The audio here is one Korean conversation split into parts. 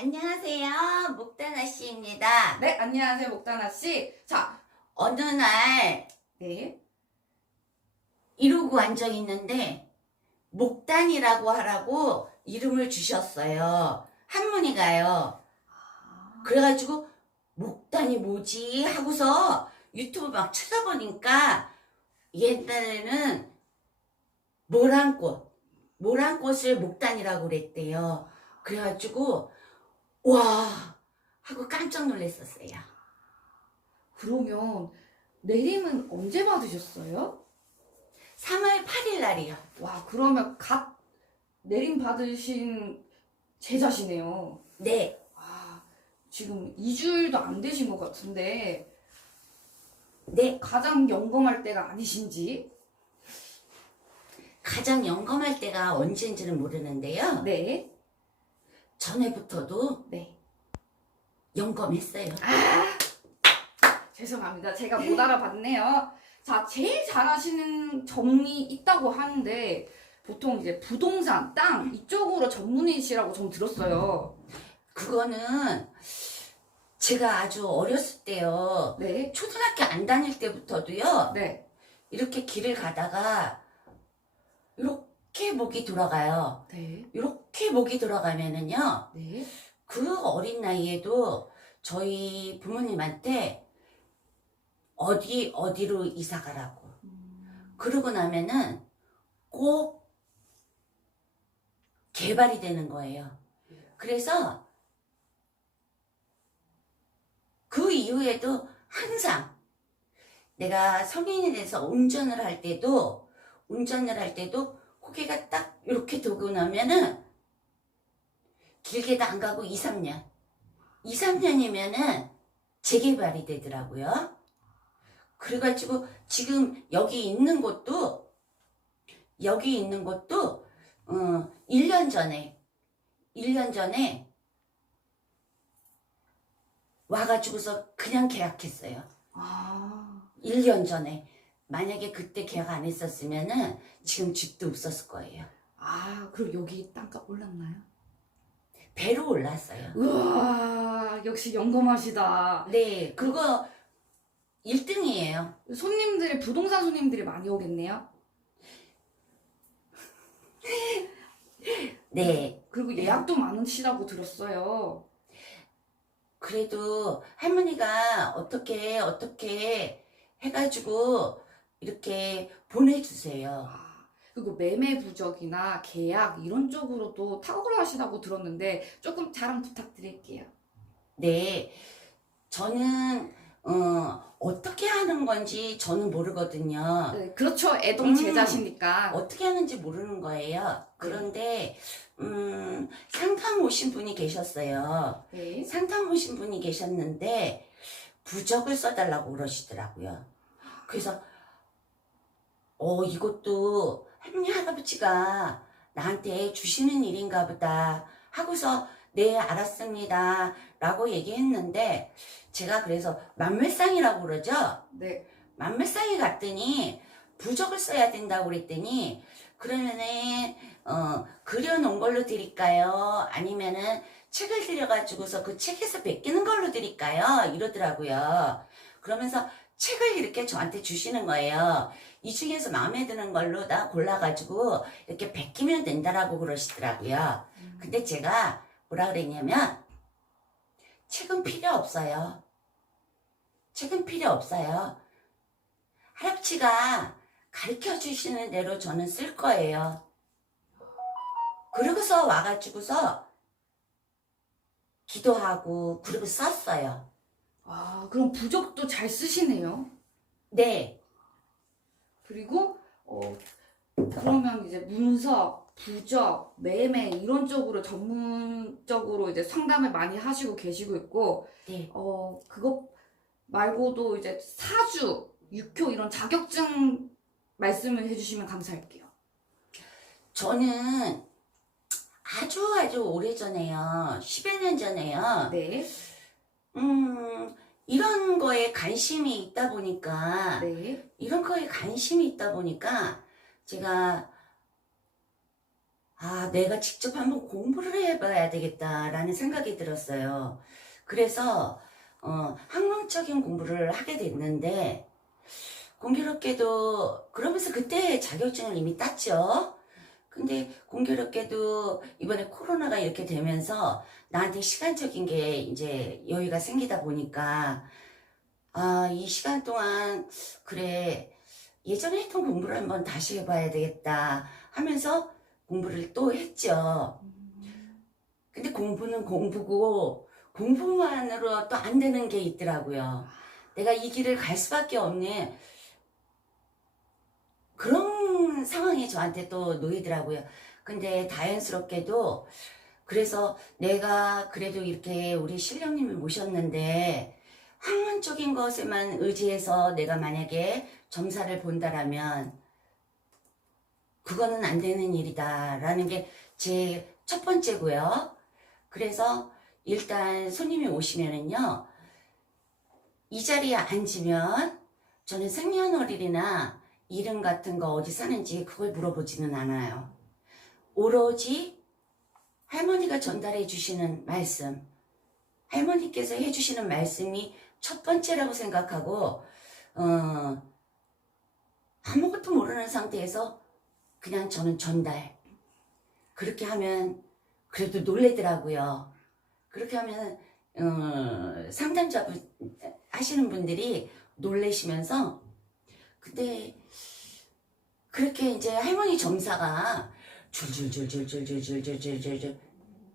안녕하세요. 목다나 씨입니다. 네, 안녕하세요, 목다나 씨. 자, 어느 날 네. 이러고 앉아 있는데 목단이라고 하라고 이름을 주셨어요. 할머니가요. 그래가지고 목단이 뭐지 하고서 유튜브 막 찾아보니까 옛날에는 모란꽃을 목단이라고 그랬대요. 그래가지고 와 하고 깜짝 놀랐었어요. 그러면 내림은 언제 받으셨어요? 3월 8일 날이요. 와, 그러면 갓 내림 받으신 제자시네요. 네. 아, 지금 2주일도 안 되신 것 같은데 네. 가장 영검할 때가 아니신지? 가장 영검할 때가 언제인지는 모르는데요. 네. 전에부터도 네. 영검했어요. 죄송합니다. 제가 못 알아봤네요. 자, 제일 잘하시는 점이 있다고 하는데 보통 이제 부동산, 땅 이쪽으로 전문이시라고 전 들었어요. 그거는 제가 아주 어렸을 때요. 네. 초등학교 안 다닐 때부터도요. 네. 이렇게 길을 가다가 이렇게 목이 돌아가요. 네. 이렇게 목이 돌아가면은요. 네. 그 어린 나이에도 저희 부모님한테 어디로 이사 가라고. 그러고 나면은 꼭 개발이 되는 거예요. 그래서 그 이후에도 항상 내가 성인이 돼서 운전을 할 때도 고개가 딱 이렇게 도고 나면은 길게도 안 가고 2, 3년이면은 재개발이 되더라고요. 그래가지고 지금 여기 있는 곳도 1년 전에 와가지고서 그냥 계약했어요. 1년 전에. 만약에 그때 계약 안 했었으면은 지금 집도 없었을 거예요. 그럼 여기 땅값 올랐나요? 배로 올랐어요. 우와, 역시 영검하시다. 네, 그거 1등이에요. 부동산 손님들이 많이 오겠네요? 네. 그리고 예약도 많으시다고 들었어요. 그래도 할머니가 어떻게 해가지고 이렇게 보내주세요. 그리고 매매 부적이나 계약 이런 쪽으로도 탁월하시다고 들었는데 조금 자랑 부탁드릴게요. 네. 저는 어떻게 하는 건지 저는 모르거든요. 네, 그렇죠. 애동 제자시니까. 어떻게 하는지 모르는 거예요. 그런데 상담 오신 분이 계셨어요. 네. 상담 오신 분이 계셨는데 부적을 써달라고 그러시더라고요. 그래서 이것도 할머니 할아버지가 나한테 주시는 일인가 보다 하고서 네 알았습니다 라고 얘기했는데 제가 그래서 만물상이라고 그러죠. 네. 만물상에 갔더니 부적을 써야 된다고 그랬더니 그러면은 그려놓은 걸로 드릴까요? 아니면은 책을 드려가지고서 그 책에서 베끼는 걸로 드릴까요? 이러더라고요. 그러면서 책을 이렇게 저한테 주시는 거예요. 이 중에서 마음에 드는 걸로 다 골라가지고 이렇게 베끼면 된다라고 그러시더라고요. 근데 제가 뭐라 그랬냐면 책은 필요 없어요. 책은 필요 없어요. 할아버지가 가르쳐 주시는 대로 저는 쓸 거예요. 그러고서 와가지고서 기도하고 그리고 썼어요. 그럼 부적도 잘 쓰시네요. 네. 그리고 그러면 이제 문서, 부적, 매매 이런 쪽으로 전문적으로 이제 상담을 많이 하시고 계시고 있고, 네. 그것 말고도 이제 사주, 육효 이런 자격증 말씀을 해주시면 감사할게요. 저는 아주 오래전에요. 10여 년 전에요. 네. 이런 거에 관심이 있다 보니까 네. 제가 아, 내가 직접 한번 공부를 해봐야 되겠다라는 생각이 들었어요. 그래서 학문적인 공부를 하게 됐는데 공교롭게도 그러면서 그때 자격증을 이미 땄죠. 근데 공교롭게도 이번에 코로나가 이렇게 되면서 나한테 시간적인 게 이제 여유가 생기다 보니까 아, 이 시간 동안 그래 예전에 했던 공부를 한번 다시 해봐야 되겠다 하면서 공부를 또 했죠. 근데 공부는 공부고 공부만으로 또 안 되는 게 있더라고요. 내가 이 길을 갈 수밖에 없는 그런 상황이 저한테 또 놓이더라고요. 근데 다행스럽게도 그래서 내가 그래도 이렇게 우리 신령님을 모셨는데 학문적인 것에만 의지해서 내가 만약에 점사를 본다라면 그거는 안 되는 일이다라는 게 제 첫 번째고요. 그래서 일단 손님이 오시면은요, 이 자리에 앉으면 저는 생년월일이나 이름 같은 거 어디 사는지 그걸 물어보지는 않아요. 오로지 할머니가 전달해 주시는 말씀, 할머니께서 해주시는 말씀이 첫 번째라고 생각하고 아무것도 모르는 상태에서 그냥 저는 전달. 그렇게 하면 그래도 놀래더라고요. 그렇게 하면 상담자 하시는 분들이 놀래시면서 근데 그렇게 이제 할머니 점사가 줄줄줄줄줄줄줄줄줄줄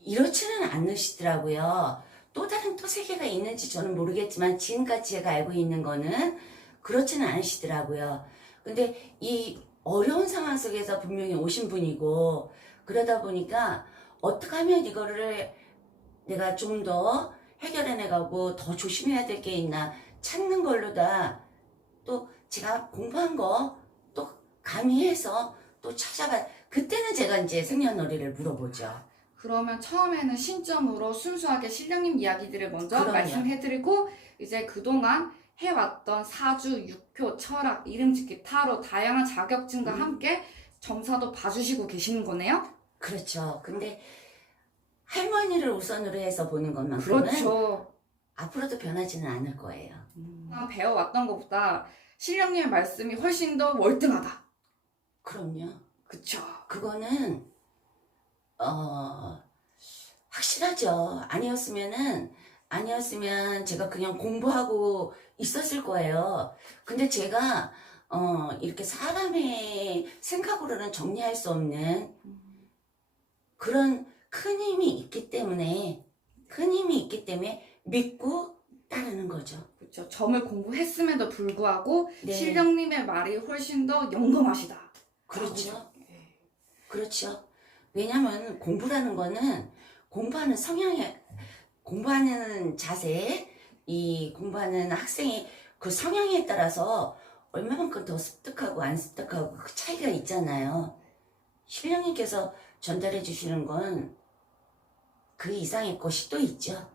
이렇지는 않으시더라고요. 또 다른 또 세계가 있는지 저는 모르겠지만 지금까지 제가 알고 있는 거는 그렇지는 않으시더라고요. 근데 이 어려운 상황 속에서 분명히 오신 분이고 그러다 보니까 어떻게 하면 이거를 내가 좀 더 해결해내가고 더 조심해야 될 게 있나 찾는 걸로다 또 제가 공부한 거 또 가미해서 또 찾아봐. 그때는 제가 이제 생년월일을 물어보죠. 그러면 처음에는 신점으로 순수하게 신령님 이야기들을 먼저 그럼요. 말씀해드리고 이제 그동안 해왔던 사주, 육효, 철학, 이름짓기, 타로 다양한 자격증과 함께 점사도 봐주시고 계시는 거네요? 그렇죠. 근데 할머니를 우선으로 해서 보는 것만큼은 그렇죠. 앞으로도 변하지는 않을 거예요. 그냥 배워왔던 것보다 신령님의 말씀이 훨씬 더 월등하다. 그럼요. 그쵸. 그거는 확실하죠. 아니었으면 제가 그냥 공부하고 있었을 거예요. 근데 제가 이렇게 사람의 생각으로는 정리할 수 없는 그런 큰 힘이 있기 때문에 믿고 따르는 거죠. 그렇죠. 점을 공부했음에도 불구하고 네. 신령님의 말이 훨씬 더 영검하시다. 그렇죠. 그렇죠. 왜냐면 공부라는 거는 공부하는 공부하는 자세, 이 공부하는 학생이 그 성향에 따라서 얼마만큼 더 습득하고 안 습득하고 그 차이가 있잖아요. 신령님께서 전달해 주시는 건 그 이상의 것이 또 있죠.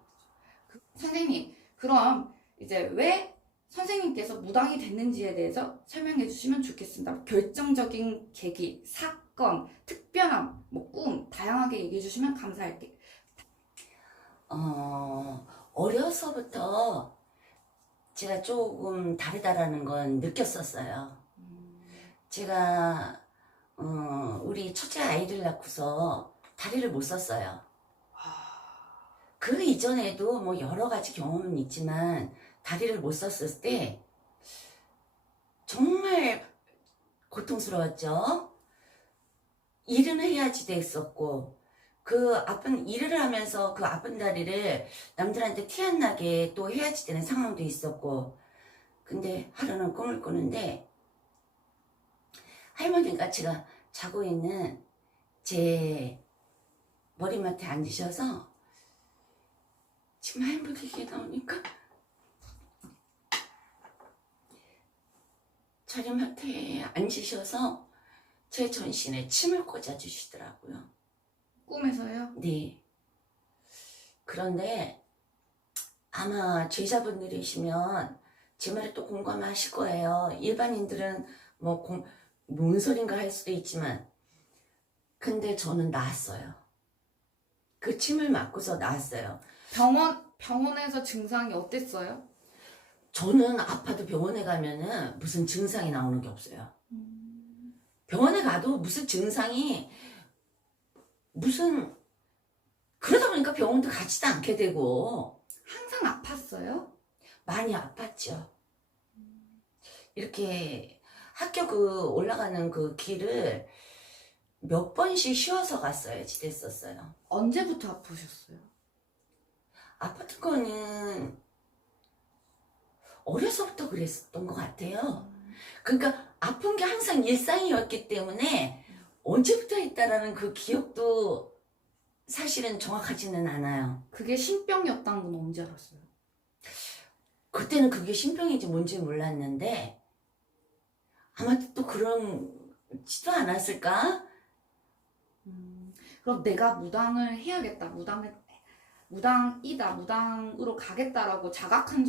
선생님, 그럼 이제 왜 선생님께서 무당이 됐는지에 대해서 설명해 주시면 좋겠습니다. 결정적인 계기, 사건, 특별함, 꿈 다양하게 얘기해 주시면 감사할게요. 어려서부터 제가 조금 다르다라는 건 느꼈었어요. 제가 우리 첫째 아이를 낳고서 다리를 못 썼어요. 그 이전에도 뭐 여러 가지 경험은 있지만 다리를 못 썼을 때 정말 고통스러웠죠. 일은 해야지 됐었고 그 아픈 일을 하면서 그 아픈 다리를 남들한테 티 안 나게 또 해야지 되는 상황도 있었고 근데 하루는 꿈을 꾸는데 할머니가 제가 자고 있는 제 머리맡에 앉으셔서 지금 할머니가 나오니까 자리맡에 앉으셔서 제 전신에 침을 꽂아주시더라고요. 꿈에서요? 네. 그런데 아마 제자분들이시면 제 말을 또 공감하실 거예요. 일반인들은 뭔 소린가 할 수도 있지만 근데 저는 나았어요. 그 침을 맞고서 나았어요. 병원에서 증상이 어땠어요? 저는 아파도 병원에 가면은 무슨 증상이 나오는 게 없어요. 병원에 가도 무슨 증상이 무슨 그러다 보니까 병원도 가지도 않게 되고 항상 아팠어요? 많이 아팠죠. 이렇게 학교 그 올라가는 그 길을 몇 번씩 쉬어서 갔어야지 됐었어요. 언제부터 아프셨어요? 아팠던 거는 어려서부터 그랬었던 것 같아요. 그러니까 아픈 게 항상 일상이었기 때문에 언제부터 했다라는 그 기억도 사실은 정확하지는 않아요. 그게 신병이었다는 건 언제 알았어요? 그때는 그게 신병인지 뭔지 몰랐는데 아마도 또 그런지도 않았을까? 그럼 내가 무당을 해야겠다. 무당으로 가겠다라고 자각한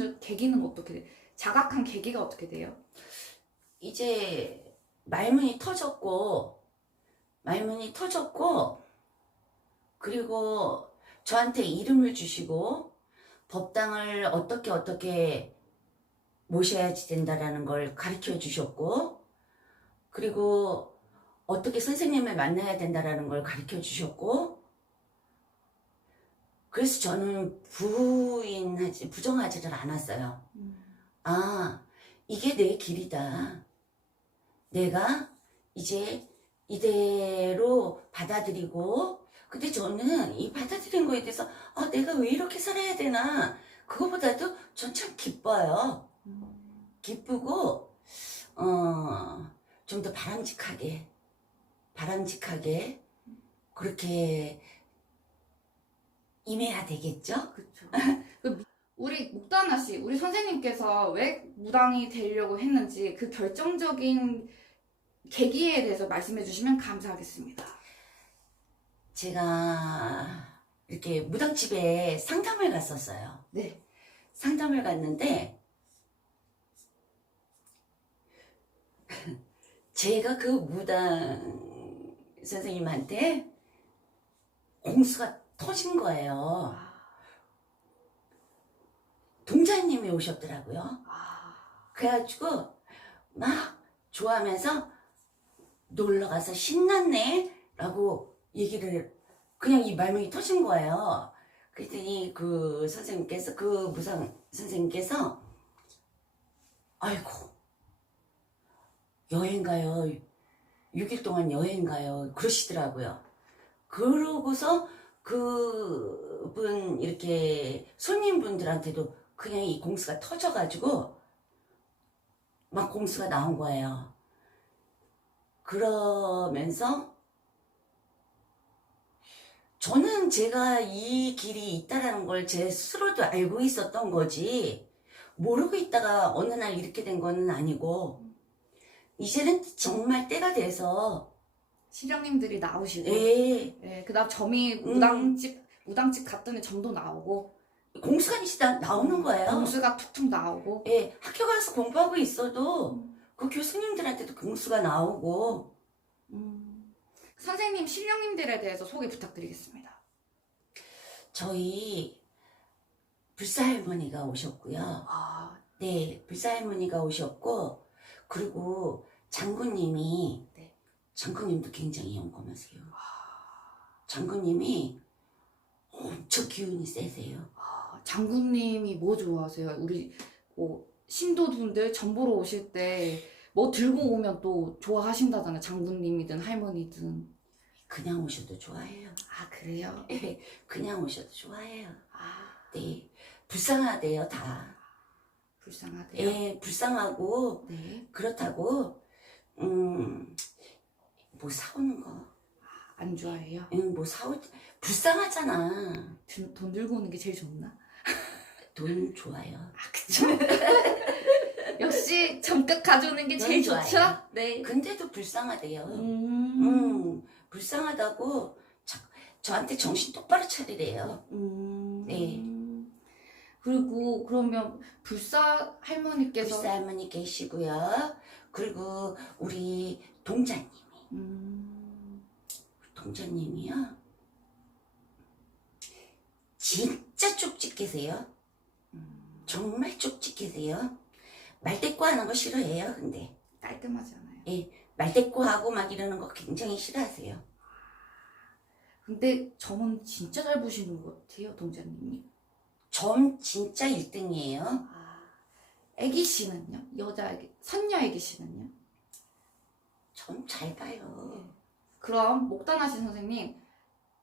계기가 어떻게 돼요? 이제 말문이 터졌고 그리고 저한테 이름을 주시고 법당을 어떻게 모셔야지 된다라는 걸 가르쳐 주셨고 그리고 어떻게 선생님을 만나야 된다라는 걸 가르쳐 주셨고 그래서 저는 부정하지를 않았어요. 아, 이게 내 길이다. 내가 이제 이대로 받아들이고 근데 저는 이 받아들인 거에 대해서 내가 왜 이렇게 살아야 되나 그거보다도 전 참 기뻐요. 기쁘고 좀 더 바람직하게 그렇게 임해야 되겠죠? 그렇죠. 우리 목다나 씨, 우리 선생님께서 왜 무당이 되려고 했는지 그 결정적인 계기에 대해서 말씀해 주시면 감사하겠습니다. 제가 이렇게 무당집에 상담을 갔었어요. 네. 상담을 갔는데 제가 그 무당 선생님한테 공수가 터진 거예요. 동자님이 오셨더라고요. 그래가지고 막 좋아하면서 놀러가서 신났네 라고 얘기를 그냥 이 말문이 터진 거예요. 그랬더니 그 선생님께서 그 무당 선생님께서 아이고 여행 가요 6일 동안 여행 가요 그러시더라고요. 그러고서 그분 이렇게 손님분들한테도 그냥 이 공수가 터져가지고 막 공수가 나온 거예요. 그러면서 저는 제가 이 길이 있다라는 걸 제 스스로도 알고 있었던 거지 모르고 있다가 어느 날 이렇게 된 거는 아니고 이제는 정말 때가 돼서 시령님들이 나오시고 예, 그다음 점이 무당집 갔더니 점도 나오고 공수가 이제 나오는 거예요. 공수가 툭툭 나오고 예, 학교 가서 공부하고 있어도 그 교수님들한테도 공수가 나오고 선생님, 신령님들에 대해서 소개 부탁드리겠습니다. 저희 불사할머니가 오셨고요. 네, 불사할머니가 오셨고 그리고 장군님이 네. 장군님도 굉장히 영검하세요. 장군님이 엄청 기운이 세세요. 장군님이 뭐 좋아하세요? 우리 신도분들 점 보러 오실 때 뭐 들고 오면 또 좋아하신다잖아요. 장군님이든 할머니든. 그냥 오셔도 좋아해요. 그래요? 예, 그냥 오셔도 좋아해요. 네, 불쌍하대요 다. 불쌍하대요? 예, 불쌍하고 네. 그렇다고 뭐 사오는 거. 안 좋아해요? 뭐 불쌍하잖아. 돈 들고 오는 게 제일 좋나? 돈 좋아요. 그쵸? 역시 점값 가져오는 게 제일 좋아요. 좋죠? 네. 근데도 불쌍하대요. 불쌍하다고 저한테 정신 똑바로 차리래요. 네. 그리고 그러면 불사 할머니께서 불사 할머니 계시고요. 그리고 우리 동자님이 동자님이요? 진짜 쪽집게세요. 정말 쪽집게세요. 말대꾸 하는 거 싫어해요, 근데. 깔끔하지 않아요. 예, 말대꾸하고 막 이러는 거 굉장히 싫어하세요. 근데 점은 진짜 잘 보시는 것 같아요, 동자님이. 점 진짜 1등이에요. 애기 씨는요? 여자 애기, 선녀 애기 씨는요? 점 잘 봐요. 그럼 목단하신 선생님,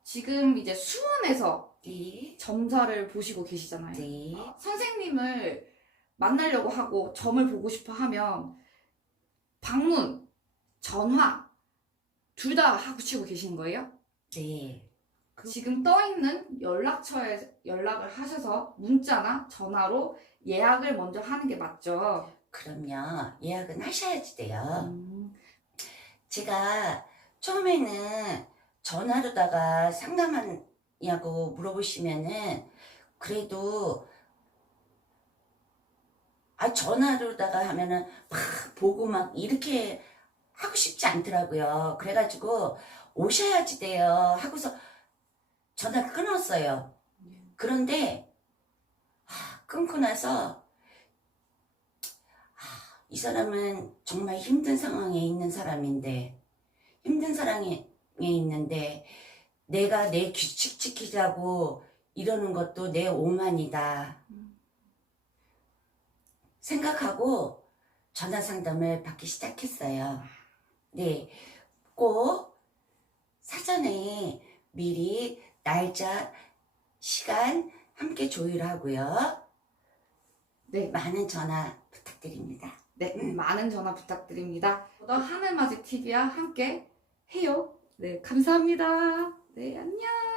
지금 이제 수원에서 네, 점사를 보시고 계시잖아요. 네. 선생님을 만나려고 하고 점을 보고 싶어 하면 방문, 전화 둘 다 하시고 계신 거예요? 네. 지금 떠있는 연락처에 연락을 하셔서 문자나 전화로 예약을 먼저 하는 게 맞죠? 그럼요. 예약은 하셔야지 돼요. 음, 제가 처음에는 전화로다가 상담하냐고 물어보시면은 그래도 전화로다가 하면은 막 보고 막 이렇게 하고 싶지 않더라고요. 그래가지고 오셔야지 돼요 하고서 전화를 끊었어요. 그런데 끊고 나서 이 사람은 정말 힘든 상황에 있는 사람인데 힘든 상황에 있는데 내가 내 규칙 지키자고 이러는 것도 내 오만이다 생각하고 전화 상담을 받기 시작했어요. 네, 꼭 사전에 미리 날짜, 시간 함께 조율하고요. 네, 많은 전화 부탁드립니다. 네, 많은 전화 부탁드립니다. 더 하늘맞이 TV와 함께 해요. 네, 감사합니다. 네, 안녕.